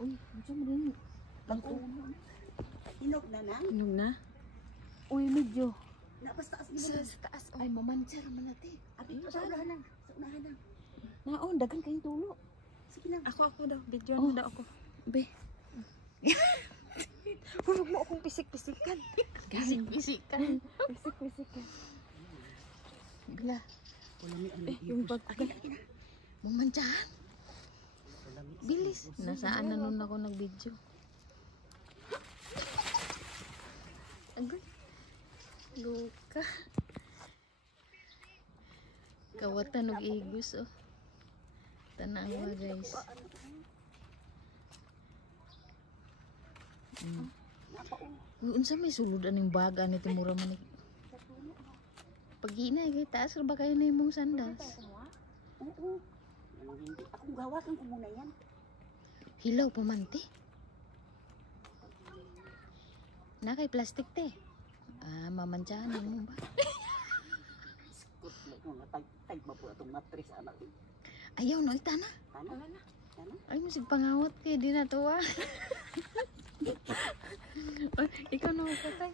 Uy, macam rin. Inog na na. Inog na? Uy, medyo. Napas taas Sa taas. Ay, mamansar man natin. Abi, sa unahan lang. Sa unahan lang. Naon, dagan kayong tulo. Sige lang. Ako daw. Video na daw ako. Be. Huwag mo akong pisik-pisikan. Pisik-pisikan. Pisik-pisikan. Bila. Yung bag. Mamantsahan. Bilis. Nasaan na nun ako nag-video? Agoy. Luka. Kawatan og igos oh. Tanawa guys. Unsa may sulod aning baga ni timura man. Pagina kay taas ra ba kayo na imong sandas? Oo. Akong gawakan ko muna yan. Hilaw pa man te. Na kay plastic te. Ah, mamantsahan mo ba? Iskot lang mga tag ba po itong matris anak. Ayaw no itana. Tana? Tana? Ay musig pangawat kay di na to ah. Ikaw na patay.